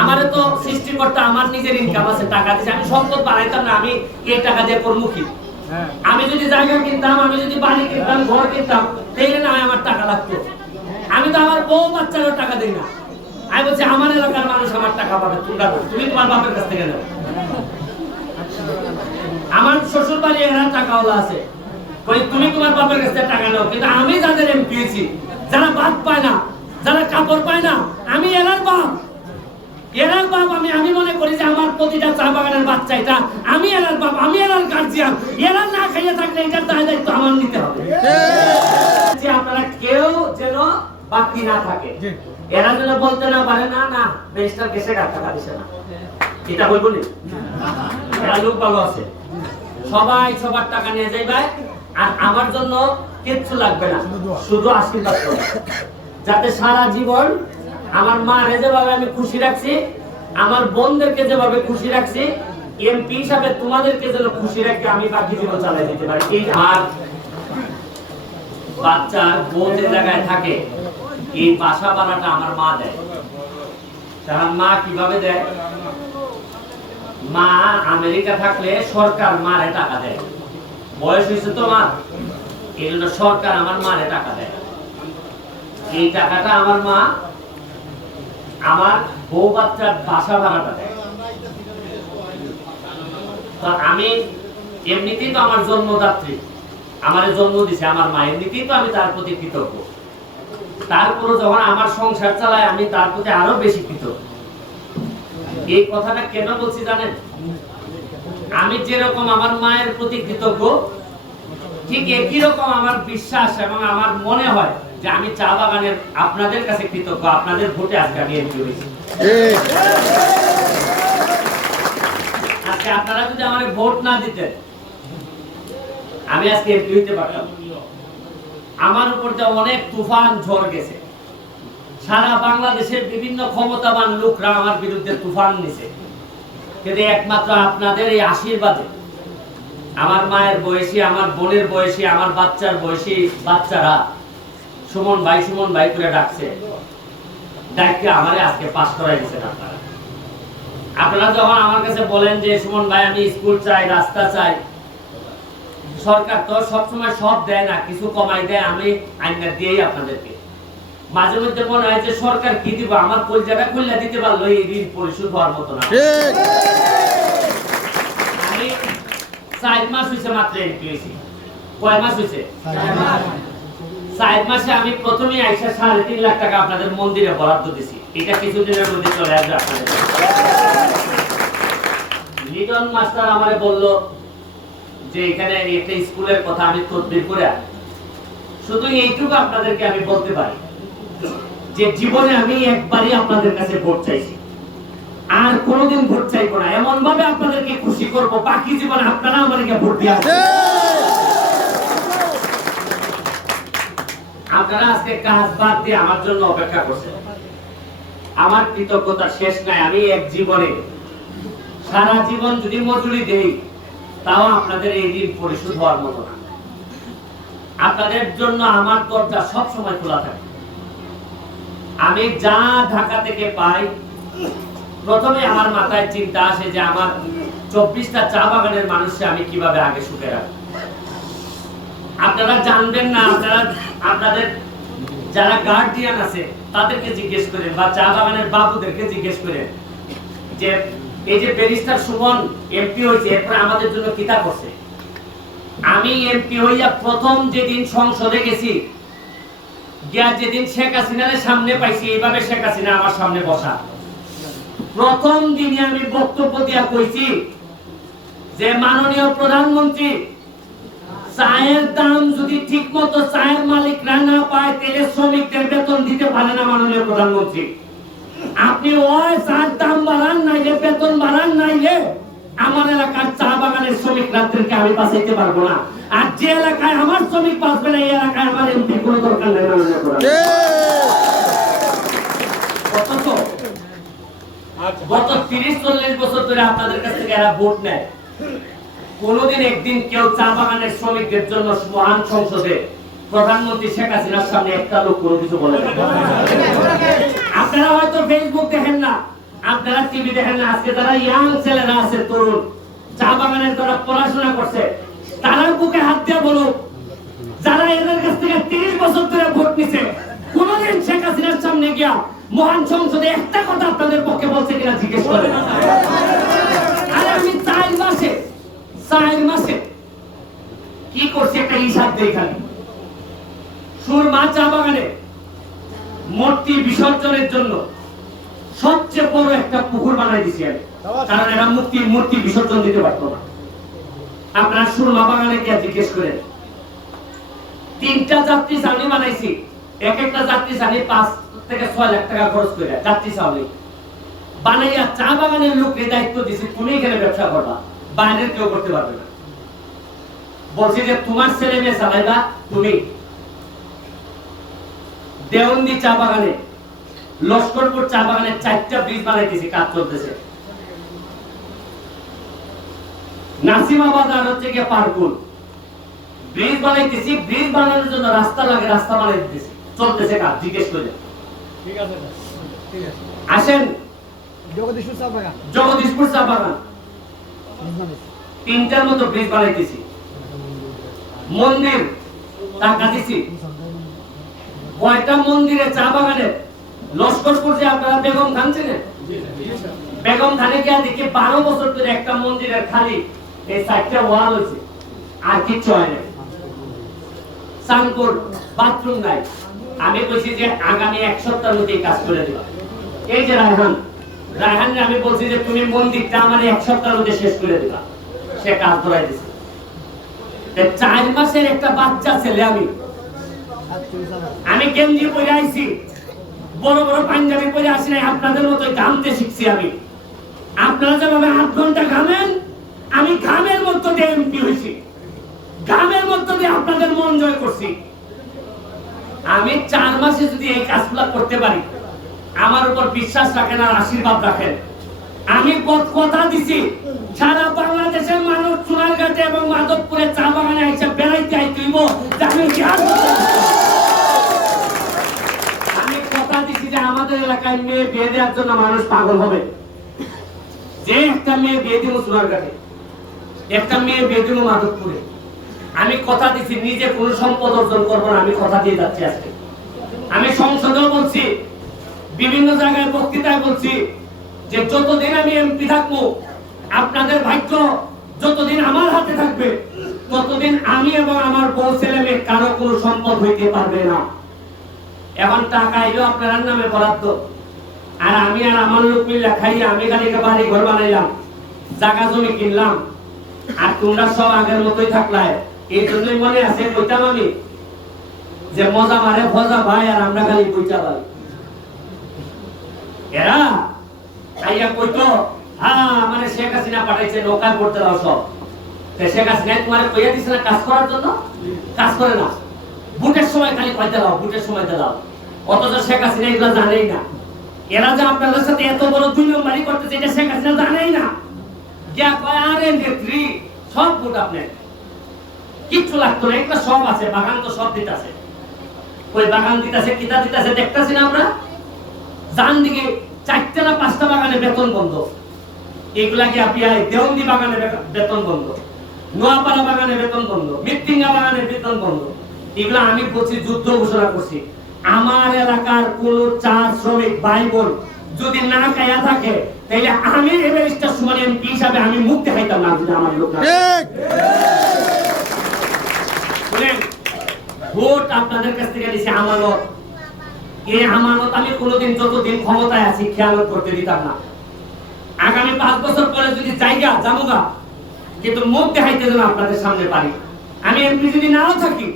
আমারে তো সৃষ্টিকর্তা আমার নিজের ইনকাম আছে টাকা দিছে। আমি সম্পদ বাড়াইতাম না আমি এই টাকা দিয়ে করব কি? আমি যদি জায়গা কিনতাম আমি যদি বাড়ি কিনতাম ঘর কিনতাম তাইলে না আমার টাকা লাগতো। আমি তো আমার বউ বাচ্চারও টাকা দিই না। আমি বলছি আমার এলাকার মানুষ আমার টাকা পাবে তোমরা। তুমি তোমার বাপের কাছ থেকে নাও। আমার শ্বশুর বাড়ি এরা টাকাওয়ালা আছে। কই তুমি তোমার বাপের কাছ থেকে টাকা নাও। কিন্তু আমি যাদের এমপি হয়েছি যারা ভাত পায় না যারা কাপড় পায় না আমি এরার বাপ। এরার বাপ আমি আমি মনে করি যে আমার প্রতিটা চা বাগানের বাচ্চা এটা আমি এরার বাপ আমি এরার গার্জিয়ান এরা না খাইয়ে থাকলে এটার দায় দায়িত্ব আমার নিতে হবে। যে আপনারা কেউ যেন বাকি না থাকে। এরা যেন বলতে না পারে না না কেসে না। এটা বলব নি? এরা লোক ভালো আছে। সবাই সবার টাকা নিয়ে যাইবে আর আমার জন্য কিচ্ছু লাগবে না। শুধু আশীর্বাদ যাতে সারা জীবন আমার মা যেভাবে আমি খুশি রাখছি, আমার বোনদেরকে যেভাবে খুশি রাখছি, এমপি হিসাবে তোমাদেরকে যেন খুশি রাখতে আমি বাকি জীবন চালাই দিতে পারি। এই আর বাচ্চার বউ যে জায়গায় থাকে, এই বাসা ভাড়াটা আমার মা দেয়। তারা মা কীভাবে দেয়? মা আমেরিকা থাকলে সরকার মারে টাকা দেয়। বয়স হয়েছে তো মা এই জন্য সরকার আমার মারে টাকা দেয়। এই টাকাটা আমার মা আমার বউ বাচ্চার বাসা ভাড়াটা দেয়। তো আমি এমনিতেই তো আমার জন্মদাত্রী। আমার জন্ম দিছে আমার মা, এমনিতেই তো আমি তার প্রতি কৃতজ্ঞ। তারপরে যখন আমার সংসার চালায়, আমি তার প্রতি আরও বেশি কৃতজ্ঞ। এই কথাটা কেন বলছি জানেন? আমি যেরকম আমার মায়ের প্রতি কৃতজ্ঞ, ঠিক একই রকম আমার বিশ্বাস এবং আমার মনে হয় যে আমি চা বাগানের আপনাদের কাছে কৃতজ্ঞ আপনাদের ভোটে আজকে আমি এমপি হয়েছি। আজকে আপনারা যদি আমার ভোট না দিতেন আমি আজকে এমপি হইতে পারতাম। আমার উপর যে অনেক তুফান ঝড় গেছে সারা বাংলাদেশের বিভিন্ন ক্ষমতাবান লোকরা আমার বিরুদ্ধে তুফান নিছে। কিন্তু একমাত্র আপনাদের এই আশীর্বাদে আমার মায়ের বয়সী আমার বোনের বয়সী আমার বাচ্চার বয়সী বাচ্চারা সুমন ভাই সুমন ভাই করে ডাকছে। ডাককে আমারে আজকে পাস করাই দিচ্ছেন আপনারা। আপনারা যখন আমার কাছে বলেন যে সুমন ভাই আমি স্কুল চাই রাস্তা চাই সরকার তো সবসময় সব দেয় না কিছু কমাই দেয় আমি আইনা দিয়েই আপনাদেরকে। মাঝে মধ্যে মনে হয় যে সরকার কি দিব? আমার কলজাটা খুললা দিতে পারল এই ঋণ পরিশোধ হওয়ার মতো না। আমি চার মাস হয়েছে মাত্র এমপি হয়েছি কয় মাস হয়েছে চার মাসে আমি প্রথমে আইসা সাড়ে তিন লাখ টাকা আপনাদের মন্দিরে বরাদ্দ দিছি। এটা কিছুদিনের মধ্যে চলে আসবে আপনাদের। লিটন মাস্টার আমারে বলল যে, এখানে একটা স্কুলের কথা আমি তদবির করে। শুধু এইটুকু আপনাদেরকে আমি বলতে পারি যে, জীবনে আমি একবারই আপনাদের কাছে ভোট চাইছি। আর কোনোদিন ভোট চাইব না। এমন ভাবে আপনাদেরকে খুশি করব। বাকি জীবনে আপনারা আমাদেরকে ভোট দিয়ে আপনারা আজকে কাজ বাদ দিয়ে আমার জন্য অপেক্ষা করছেন। আমার কৃতজ্ঞতা শেষ নাই, আমি এক জীবনে সারা জীবন যদি মজুরি দেই, তাও আপনাদের এই ঋণ পরিশোধ হওয়ার মতো না। আপনাদের জন্য আমার দরজা সব সময় খোলা থাকে। আমি যা ঢাকা থেকে পাই, প্রথমে আমার মাথায় চিন্তা আসে যে আমার চব্বিশটা চা বাগানের মানুষকে আমি কীভাবে আগে সুখে রাখব। আপনারা জানবেন না, আপনারা আপনাদের যারা গার্ডিয়ান আছে, তাদেরকে জিজ্ঞেস করেন বা চা বাগানের বাবুদেরকে জিজ্ঞেস করেন যে, এই যে ব্যারিস্টার সুমন এমপি হয়েছে, এরপরে আমাদের জন্য কিতা করছে? আমি এমপি হইয়া প্রথম যেদিন সংসদে গেছি, গিয়া যেদিন শেখ হাসিনার সামনে পাইছি, এইভাবে শেখ হাসিনা আমার সামনে বসা। প্রথম দিনে আমি বক্তব্য দিয়া কইছি যে, মাননীয় প্রধানমন্ত্রী চায়ের দাম যদি ঠিক মতো চায়ের মালিকরা না পায় তেলের শ্রমিকদের বেতন দিতে পারে না মাননীয় প্রধানমন্ত্রী। আপনি ওই চার দাম বাড়ান নাইলে, বেতন বাড়ান নাইলে আমার এলাকার চা বাগানের শ্রমিক রাত্রিকে আমি বাঁচাইতে পারব না। আর যে এলাকায় আমার শ্রমিক বাঁচবে না, এই এলাকায় আমার এমপি কোনো দরকার নেই মাননীয়। গত তিরিশ, চল্লিশ বছর ধরে আপনাদের কাছ থেকে এরা ভোট নেয়। কোনোদিন একদিন কেউ চা বাগানের শ্রমিকদের জন্য মহান সংসদে প্রধানমন্ত্রী শেখ হাসিনার সামনে একটা লোক কোনো কিছু বলে আপনারা হয়তো ফেসবুক দেখেন না, আপনারা টিভি দেখেন না, আজকে যারা ইয়াং ছেলেরা আছে, তরুণ, চা বাগানের যারা পড়াশোনা করছে তারা বুকে হাত দিয়ে বলুক, যারা এদের কাছ থেকে তিরিশ বছর ধরে ভোট নিছে, কোনদিন শেখ হাসিনার সামনে গিয়া মহান সংসদে একটা কথা আপনাদের পক্ষে বলছে কিনা জিজ্ঞেস করেন। আরে আমি চার মাসে চার মাসে কি করছি একটা হিসাব দেই খালি। সুরমা চা বাগানে মূর্তি বিসর্জনের জন্য সবচেয়ে বড় একটা পুকুর বানাই দিছি আমি। কারণ এরা মূর্তি মূর্তি বিসর্জন দিতে পারতো না। আপনারা সুরমা বাগানে গিয়ে জিজ্ঞেস করেন, তিনটা যাত্রী ছাউনি বানাইছি, এক একটা যাত্রী ছাউনি পাঁচ থেকে ছয় লাখ টাকা খরচ করে যাত্রী ছাউনি বানাইয়া চা বাগানের লোককে দায়িত্ব দিছি তুমি এখানে ব্যবসা করবা? বাইরের কেউ করতে পারবে না। বলছি যে তোমার ছেলে মেয়ে চালাইবা তুমি দেওয়ন্দি চা বাগানে লস্করপুর চা বাগানে চারটা ব্রিজ বানাইতেছি কাজ চলতেছে। নাসিমাবাদ আর হচ্ছে গিয়ে পারকুল। ব্রিজ বানাইতেছি ব্রিজ বানানোর জন্য রাস্তা লাগে রাস্তা বানাই দিতেছি। চলতেছে কাজ জিজ্ঞেস করে। ঠিক আছে আসেন। জগদীশ্বর চা বাগান। জগদীশপুর চা বাগান। তিনটার মতো ব্রিজ বানাইতেছি। মন্দির টাকা দিছি। কয়টা মন্দিরে চা বাগানে? লস্করপুর যে আপনারা বেগম খান ছিলেন বেগম খানে গিয়া দেখি বারো বছর ধরে একটা মন্দিরের খালি, এই চারটা ওয়াল হয়েছে আর কিচ্ছু হয় না সানপুর বাথরুম নাই। আমি কইছি যে আগামী এক সপ্তাহের মধ্যে কাজ করে দিবা। এই যে রায়হান আমি বলছি যে, তুমি মন্দিরটা আমার এক সপ্তাহের মধ্যে শেষ করে দিবা। সে কাজ ধরাই দিছে। চার মাসের একটা বাচ্চা ছেলে আমি। আমি গেঞ্জি পরে আইছি। বড় বড় পাঞ্জাবি পরে আসি নাই, আপনাদের মতো ঘামতে শিখছি আমি। আপনারা যেভাবে আট ঘণ্টা ঘামেন, আমি ঘামের মধ্য দিয়ে এমপি হয়েছি। ঘামের মধ্য দিয়ে আপনাদের মন জয় করছি। আমি চার মাসে যদি এই কাজগুলা করতে পারি আমার উপর বিশ্বাস রাখেন আর আশীর্বাদ রাখেন। আমি কথা দিছি, সারা বাংলাদেশের মানুষ চুনারঘাটে এবং মাধবপুরে চা বাগানে আইসা বেড়াইতে আইতেইব আমি আমি কথা দিছি যে আমাদের এলাকায় মেয়ে বিয়ে দেওয়ার জন্য মানুষ পাগল হবে। যে একটা মেয়ে বিয়ে চুনারঘাটে একটা মেয়ে বিয়ে মাধবপুরে। আমি কথা দিছি, নিজে কোনো সম্পদ অর্জন করব না, আমি কথা দিয়ে যাচ্ছি আজকে। আমি সংসদেও বলছি বিভিন্ন জায়গায় বক্তৃতায় বলছি যে যতদিন আমি এমপি থাকব, আপনাদের ভাগ্য যতদিন আমার হাতে থাকবে, ততদিন আমি এবং আমার বউ ছেলে মেয়ে কারও কোনো সম্পদ হইতে পারবে না। এখন টাকা এলো আপনার নামে বরাদ্দ। আর আমি আর আমার লোক মিল্লা খাইয়া আমি খালি বাড়ি ঘর বানাইলাম জায়গা জমি কিনলাম। আর তোমরা সব আগের মতোই থাকলাই এই জন্যই মনে আছে কইতাম আমি যে মজা মারে, ভজা ভাই, আর আমরা খালি বইটা ভাই। এরা? আইয়া কইতো হ্যাঁ মানে শেখ হাসিনা পাঠাইছে, নৌকায় পড়তে দাও সব। শেখ হাসিনা তোমার কইয়া দিছে না কাজ করার জন্য? কাজ করে না বুটের সময় খালি কইতে দাও? বুটের সময় দাও। অথচ শেখ হাসিনা এগুলো জানেই না। এরা যে আপনাদের সাথে এত বড় দুই নম্বরই করতেছে, এটা শেখ হাসিনা জানেই না। গিয়া কয় আরে নেত্রী, সব বুট আপনার। কিচ্ছু লাগতো না, এগুলো সব আছে, বাগান তো সব দিতেছে। ওই বাগান দিতেছে কিতা দিতেছে, দেখতেছি না আমরা? ডান দিকে চারটে না পাঁচটা বাগানে বেতন বন্ধ। এগুলা কি আপনি আই দেওন্দি বাগানে বেতন বন্ধ। নোয়াপাড়া বাগানে বেতন বন্ধ। মৃত্যুঙ্গা বাগানে বেতন বন্ধ। এগুলা আমি বলছি যুদ্ধ ঘোষণা করছি। আমার এলাকার কোন চা শ্রমিক ভাই বোন যদি না খাইয়া থাকে তাহলে আমি এভারেস্টার সমান এমপি হিসাবে আমি মুখ দেখাইতাম না যদি আমার লোক ভোট আপনাদের কাছ থেকে নিছে আমানত। এই আমানত আমি কোনোদিন যতদিন ক্ষমতায় আছি করতে দিতাম না। আগামী পাঁচ বছর পরে যদি জায়গা জামুগা, কিন্তু মুখ দেখাইতে যেন আপনাদের সামনে পারি। আমি যদি নাও থাকি,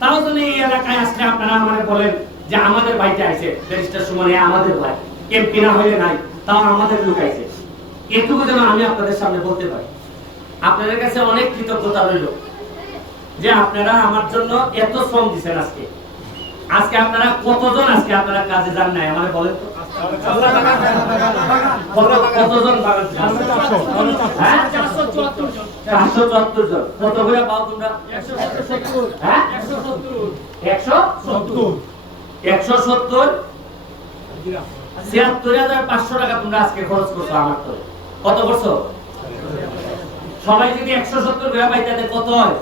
তাও যেন এই এলাকায় আসলে আপনারা আমাকে বলেন যে আমাদের বাড়িতে আছে ব্যারিস্টার আমাদের ভাই। এমপি না হলে নাই, তাও আমাদের লোক আছে এটুকু যেন আমি আপনাদের সামনে বলতে পারি। আপনাদের কাছে অনেক কৃতজ্ঞতা রইল যে আপনারা আমার জন্য এত শ্রম দিচ্ছেন আজকে। আজকে আপনারা কতজন আজকে আপনারা কাজে যান নাই? আমাকে বলেন তো। হ্যাঁ? কত হ্যাঁ? একশো সত্তর। হাজার পাঁচশো টাকা তোমরা আজকে খরচ করছ আমার তো। কত করছ? সবাই যদি একশো সত্তর করে পাই তাতে কত হয়?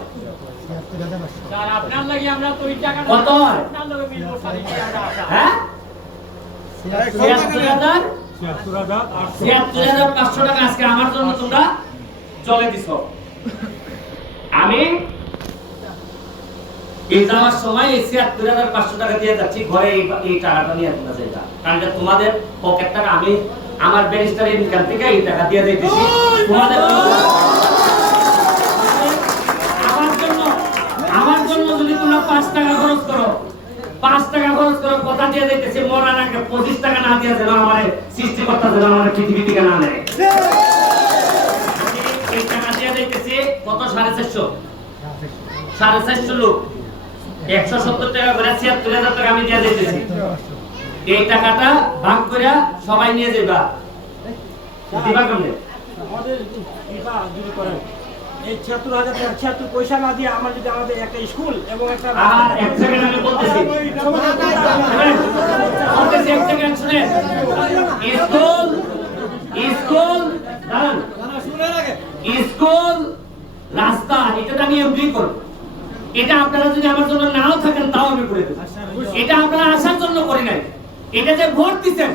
স্যার আপনার লাগি আমরা তো ওই টাকাটা কত? আপনার লগে মিলবো স্যার এই টাকাটা হ্যাঁ? টাকা আজকে আমার জন্য তোমরা দিছ। আমি এই যাওয়ার সময় এই ছিয়াত্তর হাজার পাঁচশো টাকা দিয়ে যাচ্ছি ঘরে এই এই টাকাটা নিয়ে তোমরা যেটা কারণ তোমাদের পকেট টাকা আমি আমার ব্যারিস্টার ইনকাম থেকে এই টাকা দিয়ে দিতেছি তোমাদের আমার জন্য আমার জন্য যদি তোমরা পাঁচ টাকা খরচ করো। পাঁচ টাকা খরচ করো, কথা দিয়ে দিতেছি মরার আগে পঁচিশ টাকা না দিয়ে যেন আমার সৃষ্টিকর্তা যেন আমার পৃথিবী থেকে না নেয়। একশো সত্তর টাকা করে আমি এই টাকাটা ভাগ করে সবাই নিয়ে যাবা রাস্তা, এটা আমি এমনি করব। এটা আপনারা যদি আমার জন্য নাও থাকেন, তাও আমি করে দেবো। এটা আপনারা আসার জন্য করি নাই। এটা যে ভোট দিচ্ছেন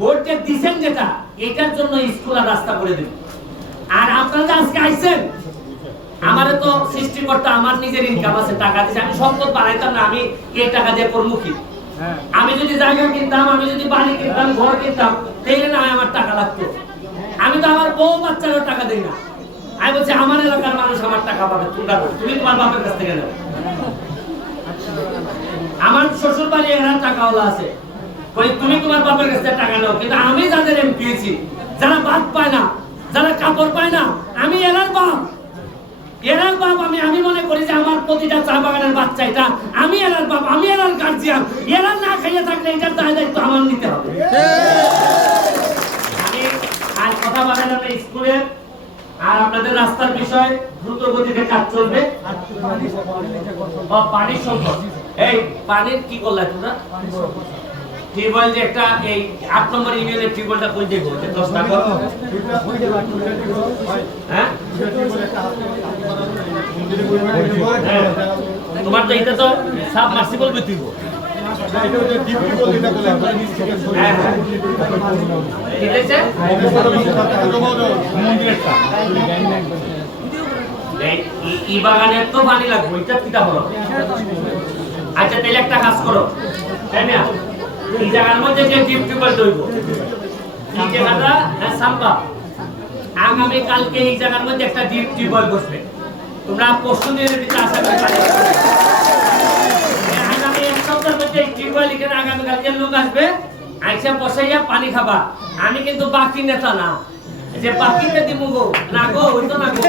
ভোট যে দিচ্ছেন যেটা, এটার জন্য স্কুল আর রাস্তা করে দেবেন আর আপনারা আজকে আইছেন আমারে তো সৃষ্টিকর্তা আমার নিজের ইনকাম আছে টাকা দিচ্ছে আমি সম্পদ বাড়াইতাম না আমি এই টাকা দিয়ে করব কি আমি যদি জায়গা কিনতাম আমি যদি বাড়ি কিনতাম ঘর কিনতাম তাইলে না আমার টাকা লাগতো। আমি তো আমার বউ বাচ্চারও টাকা দিই না। আমি বলছি আমার এলাকার মানুষ আমার টাকা পাবে তোমরা। তুমি তোমার বাপের কাছ থেকে নাও। আমার শ্বশুর বাড়ি এরা টাকাওয়ালা আছে। ওই তুমি তোমার বাপের কাছ থেকে টাকা নাও কিন্তু আমি যাদের এম পেয়েছি যারা ভাত পায় না যারা কাপড় পায় না আমি এরার বাপ। এরার বাপ আমি আমি মনে করি যে আমার প্রতিটা চা বাগানের বাচ্চা এটা আমি এরার বাপ, আমি এরার গার্জিয়ান এরা না খাইয়ে থাকলে এটার দায় দায়িত্ব আমার নিতে হবে। আর কথা বলেন আমরা স্কুলের আর আপনাদের রাস্তার বিষয়, দ্রুত গতিতে কাজ চলবে। ও পানির সংকট এই পানির কি করলা তোমরা? টিউবওয়েল যে একটা, এই আট নম্বর ইমেলের টিউবওয়েলটা কই দেখো যে দশ টাকা হ্যাঁ। তোমার তো এটা তো বাগানের তো পানি লাগবে এটা কিটা হলো আচ্ছা তাহলে একটা কাজ করো। তাই না? এই জায়গার মধ্যে যে ডিপ টিউবওয়েল তৈব এই জায়গাটা হ্যাঁ সাম্বা। আগামী কালকে এই জায়গার মধ্যে একটা ডিপ টিউবওয়েল বসবে। তোমরা পরশু দিনের ভিতরে আশা করি। এই আগামী এক সপ্তাহের মধ্যে টিউবওয়েল এখানে আগামী কালকে লোক আসবে, আইসা বসাইয়া পানি খাবা। আমি কিন্তু বাকি নেতা না। যে বাকিতে দিব গো। না গো হইতো না গো।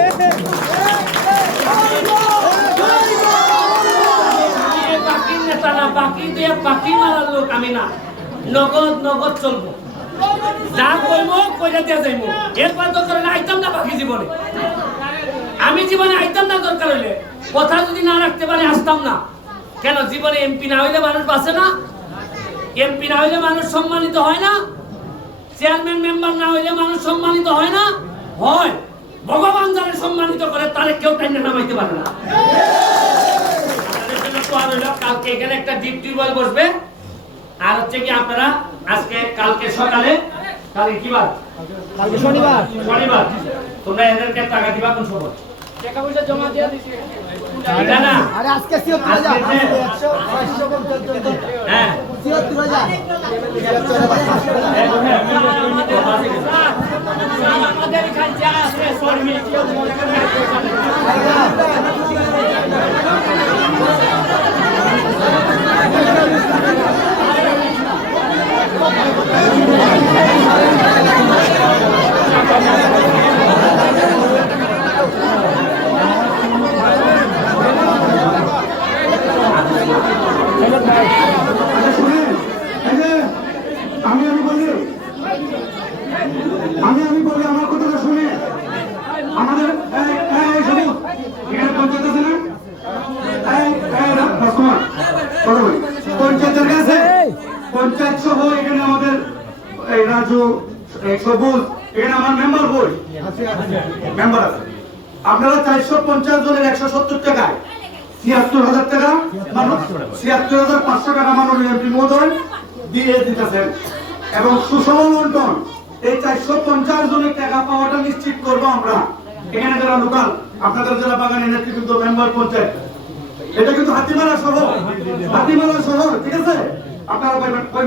আমি না, বাকি বাকি না। নগদ নগদ চলবো। যা কইবো কইরা দিয়া যাইবো। এরপর দরকার হলে আইতাম না বাকি জীবনে। আমি জীবনে আইতাম না দরকার হইলে। কথা যদি না রাখতে পারে আসতাম না। কেন? জীবনে এমপি না হইলে মানুষ বাঁচে না। এমপি না হইলে মানুষ সম্মানিত হয় না। চেয়ারম্যান মেম্বার না হইলে মানুষ সম্মানিত হয় না। হয় ভগবান যারা সম্মানিত করে তারে কেউ টাইনে নামাইতে পারে না। কালকে এখানে একটা ডিপ টিউবওয়েল বসবে। আর হচ্ছে কি আপনারা আজকে কালকে সকালে কালকে কি বার? কালকে শনিবার। শনিবার। তোমরা এদেরকে টাকা দিবা কোন সময়? টাকা পয়সা জমা দিয়ে দিছি। এটা না আরে আজকে ছিয়াত্তর হাজার আজকে যে- একশো পাঁচশো পঞ্চাশ জন হ্যাঁ। ছিয়াত্তর হাজার আমাদের এখানে যা আছে সরমি কেউ মনে করে না পয়সা নেই। আমি আমি বলি আমি আমি বলি আমার কথাটা শুনে আমাদের এই, এই, এই, সবুজ, এখানে পঞ্চায়েত আছে না এই, এই, রাজকুমার, কথা বলি। পঞ্চায়েতের কাছে পঞ্চায়েত সহ এখানে আমাদের সবুজ, এখানে আমার মেম্বার বই মেম্বার আছে। আপনারা চারশো পঞ্চাশ জনের একশো সত্তর টাকায় ছিয়াত্তর হাজার টাকা ছিয়াত্তর হাজার পাঁচশো টাকা মাননীয় এমপি মহোদয় দিয়ে দিতেছেন। এবং সুষম বন্টন এই চারশো পঞ্চাশ জনের টাকা পাওয়াটা নিশ্চিত করব আমরা। এখানে যারা লোকাল, আপনাদের জেলা বাগানে মেম্বার পঞ্চায়েত, এটা কিন্তু হাতিমারা শহর। হাতিমারা শহর, ঠিক আছে? আপনারা মেম্বার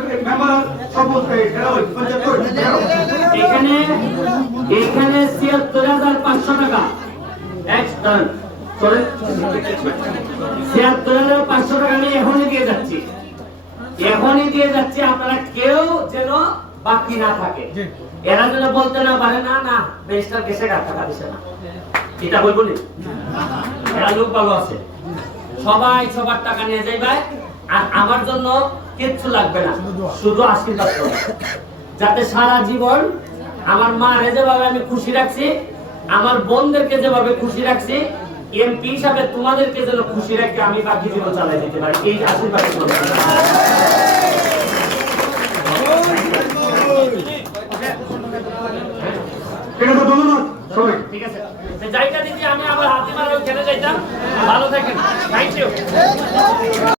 ওই, এখানে এখানে ছিয়াত্তর হাজার পাঁচশো টাকা। এক টান। চলেন ছিয়াত্তর হাজার পাঁচশো টাকা আমি এখনই দিয়ে যাচ্ছি। এখনই দিয়ে যাচ্ছি আপনারা কেউ যেন বাকি না থাকে। এরা যেন বলতে না পারে না না টাকা দিছে না। এটা বলব নি? এরা লোক ভালো আছে। সবাই সবার টাকা নিয়ে যাইবে আর আমার জন্য কিচ্ছু লাগবে না শুধু আশীর্বাদ করবে যাতে সারা জীবন আমার মা যেভাবে আমি খুশি রাখছি আমার বোনদেরকে যেভাবে খুশি রাখছি এমপি হিসাবে তোমাদেরকে যেন খুশি রাখতে আমি বাকি জীবন চালাই দিতে পারি এই আশীর্বাদ করব। ঠিক আছে ধন্যবাদ সবাই। ঠিক আছে। তো জায়গা দিদি আমি আবার হাতি মারা খেলে যাইতাম। ভালো থাকেন। Thank you